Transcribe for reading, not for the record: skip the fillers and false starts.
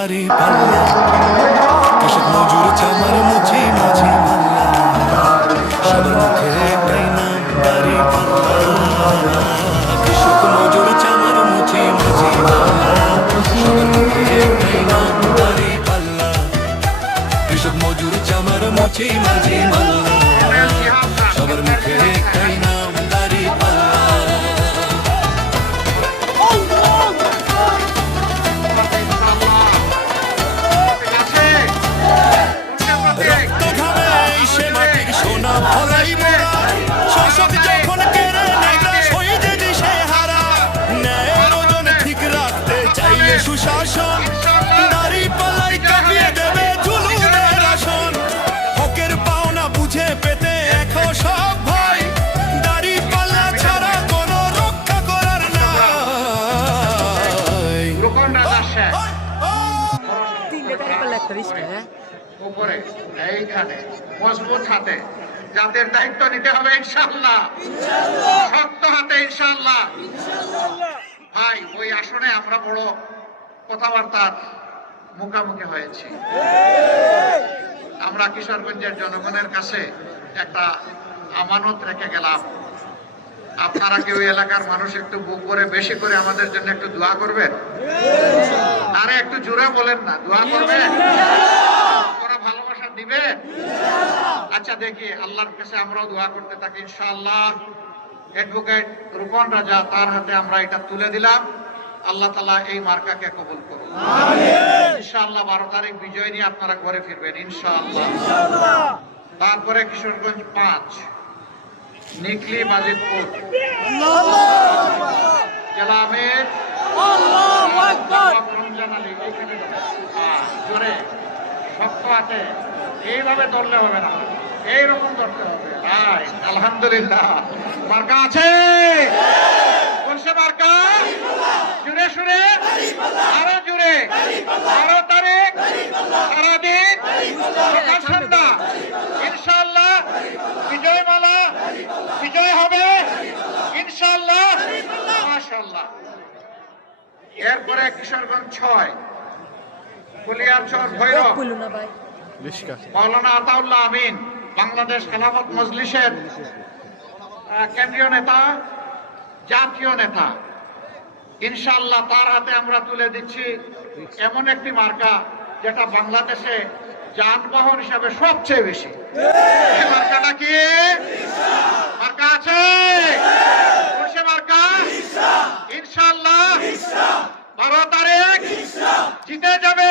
কৃষক মজুর চামার মুচি মাঝি সবার মুখে একটাই নাম দাড়ি পাল্লা। কৃষক মজুর চামার মুচি মাঝি সবার মুখে একটাই নাম দাড়ি পাল্লা। কৃষক মজুর চামার মুচি মাঝি মাল্লা সবার মুখে একটাই নাম দাড়ি পাল্লা। সুশাসন দাড়ি পাল্লাই কাঁপিয়ে দেবে জুলুমের আসন। হকের পাওনা বুঝে পেতে এখন সব ভাই দাড়ি পাল্লা ছাড়া কোনো রক্ষা করার নাই। উপরে এইখানে মজবুত হাতে জাতের দায়িত্ব নিতে হবে ইনশাআল্লাহ, শক্ত হাতে ইনশাআল্লাহ। ভাই ওই আসনে আমরা বড় কথাবার্তার মুখোমুখি হয়েছি। আমরা কিশোরগঞ্জের জনগণের কাছে একটা আমানত রেখে গেলাম। আপনারা কি ওই এলাকার মানুষ একটু বুক করে বেশি করে আমাদের জন্য একটু দোয়া করবেন? আরে একটু জোরে বলেন না, দোয়া করবেন? ওরা ভালোবাসা দিবে? আচ্ছা দেখি আল্লাহর কাছে আমরাও দোয়া করতে থাকি ইনশাআল্লাহ। অ্যাডভোকেট রূপন রাজা, তার হাতে আমরা এটা তুলে দিলাম। আল্লাহ তাআলা এই মার্কাকে কবুল করুন ইনশাআল্লাহ। 12 তারিখ বিজয় নিয়ে আপনারা ঘরে ফিরবেন ইনশাআল্লাহ। তারপরে কিশোরগঞ্জ 5 নিকলি বাজিতপুর জেলা আমির রমজান আলী, এইখানে জোরে শক্ত হাতে এইভাবে ধরলে হবে না, এইরকম করতে হবে। আলহামদুলিল্লাহ, মার্কা আছে। কোনসে মার্কা? জুড়ে সুরে আরো জুড়ে 12 তারিখ সারাদিন সকাল সন্ধ্যা ইনশাআল্লাহ বিজয় মালা বিজয় হবে ইনশাআল্লাহ, মাশাআল্লাহ। এরপরে কিশোরগঞ্জ 6 কুলিয়ারচর ভৈরব মাওলানা আতাউল্লাহ আমিন, বাংলাদেশ খেলাফত মজলিসের কেন্দ্রীয় নেতা, জাতীয় নেতা। ইনশাআল্লাহ তার হাতে আমরা তুলে দিচ্ছি এমন একটি মার্কা যেটা বাংলাদেশে যানবাহন হিসাবে সবচেয়ে বেশি। মার্কাটা কি? মার্কা আছে। কোনসে মার্কা? ইনশাআল্লাহ 12 তারিখ জিতে যাবে।